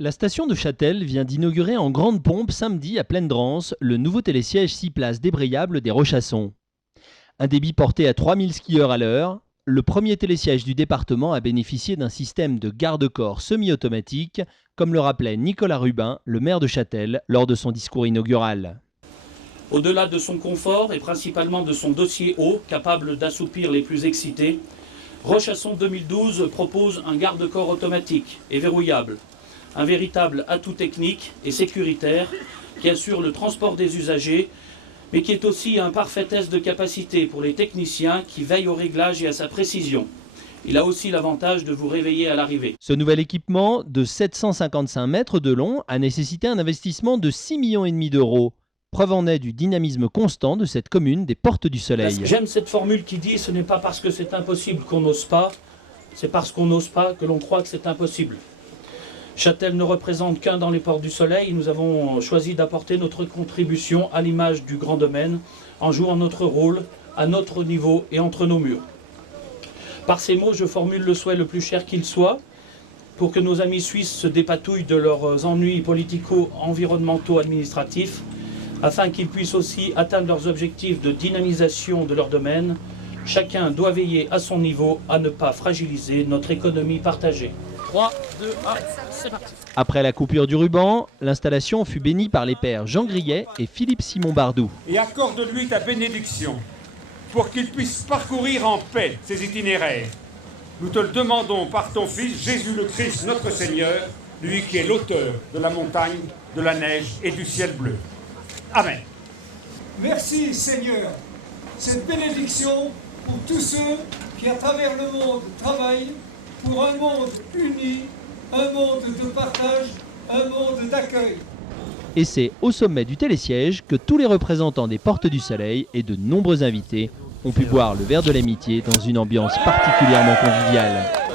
La station de Châtel vient d'inaugurer en grande pompe samedi à Plaine-Dranse le nouveau télésiège 6 places débrayable des Rochassons. Un débit porté à 3000 skieurs à l'heure, le premier télésiège du département a bénéficié d'un système de garde-corps semi-automatique, comme le rappelait Nicolas Rubin, le maire de Châtel, lors de son discours inaugural. Au-delà de son confort et principalement de son dossier haut, capable d'assoupir les plus excités, Rochasson 2012 propose un garde-corps automatique et verrouillable, un véritable atout technique et sécuritaire qui assure le transport des usagers, mais qui est aussi un parfait test de capacité pour les techniciens qui veillent au réglage et à sa précision. Il a aussi l'avantage de vous réveiller à l'arrivée. Ce nouvel équipement de 755 mètres de long a nécessité un investissement de 6,5 millions d'euros. Preuve en est du dynamisme constant de cette commune des Portes du Soleil. J'aime cette formule qui dit « ce n'est pas parce que c'est impossible qu'on n'ose pas, c'est parce qu'on n'ose pas que l'on croit que c'est impossible ». Châtel ne représente qu'un dans les Portes du Soleil. Nous avons choisi d'apporter notre contribution à l'image du grand domaine en jouant notre rôle à notre niveau et entre nos murs. Par ces mots, je formule le souhait le plus cher qu'il soit pour que nos amis suisses se dépatouillent de leurs ennuis politico-environnementaux administratifs afin qu'ils puissent aussi atteindre leurs objectifs de dynamisation de leur domaine. Chacun doit veiller à son niveau à ne pas fragiliser notre économie partagée. 3, 2, 1, c'est parti. Après la coupure du ruban, l'installation fut bénie par les pères Jean Grillet et Philippe Simon Bardou. Et accorde-lui ta bénédiction pour qu'il puisse parcourir en paix ses itinéraires. Nous te le demandons par ton Fils, Jésus le Christ, notre Seigneur, lui qui est l'auteur de la montagne, de la neige et du ciel bleu. Amen. Merci Seigneur, cette bénédiction pour tous ceux qui à travers le monde travaillent pour un monde uni, un monde de partage, un monde d'accueil. Et c'est au sommet du télésiège que tous les représentants des Portes du Soleil et de nombreux invités ont pu boire le verre de l'amitié dans une ambiance particulièrement conviviale.